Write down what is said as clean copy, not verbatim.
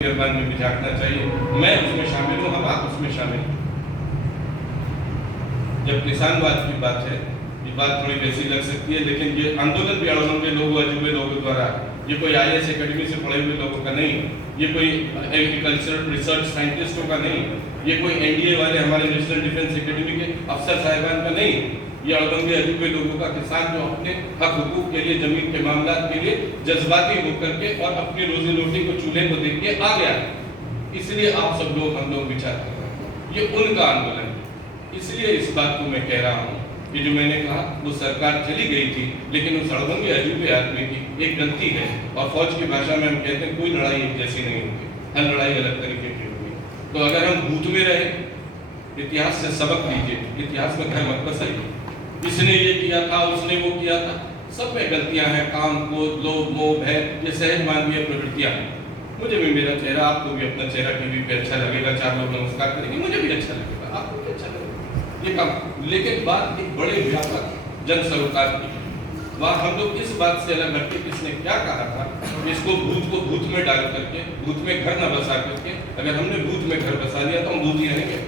निर्माण में भी झांकना चाहिए। मैं उसमें शामिल हूँ, हम आप उसमें शामिल हैं। जब किसानवाद की बात है, ये बात थोड़ी वैसी लग सकती है, लेकिन ये आंदोलन भी अड़ोलन के लोगों अजूबे लोगों द्वारा, ये कोई IAS एकेडमी से पढ़े हुए लोगों का नहीं, ये कोई एग्रीकल्चरल रिसर्च साइंटिस्टों का नहीं, ये कोई NDA वाले हमारे नेशनल डिफेंस एकेडमी के अफसर साहिबान का नहीं, ये अड़बंगे अजूबे लोगों का, किसान जो अपने हक हुकूक के लिए, जमीन के मामला के लिए जज्बाती होकर के और अपनी रोजी रोटी को चूल्हे को देख के आ गया। इसलिए आप सब लोग, हम लोग विचार कर रहे हैं, ये उनका आंदोलन है। इसलिए इस बात को मैं कह रहा हूँ कि जो मैंने कहा, वो सरकार चली गई थी, लेकिन उस अड़बंगे अजूबे आदमी की एक गलती है। और फौज की भाषा में हम कहते हैं कोई लड़ाई एक जैसी नहीं होती, हर लड़ाई अलग तरीके की होगी। तो अगर हम भूत में रहे, इतिहास से सबक लीजिए, इतिहास में घर मत बसाइए। इसने ये किया था, उसने वो किया था, सब में गलतियां हैं। काम, क्रोध, लोभ, मोह, भय, ये सहज मानवीय प्रवृत्तियां हैं। मुझे भी मेरा चेहरा, आपको भी अपना चेहरा टीवी पे अच्छा लगेगा, 4 लोग नमस्कार करेंगे, मुझे भी अच्छा लगेगा, आपको भी अच्छा लगेगा, ये काम। लेकिन बात एक बड़े व्यापक जन सरोकार की, वहाँ हम लोग इस बात से अलग हटके किसने क्या कहा था, इसको भूत को भूत में डाल करके, भूत में घर न बसा करके, अगर हमने भूत में घर बसा लिया तो हम भूत ही रहेंगे।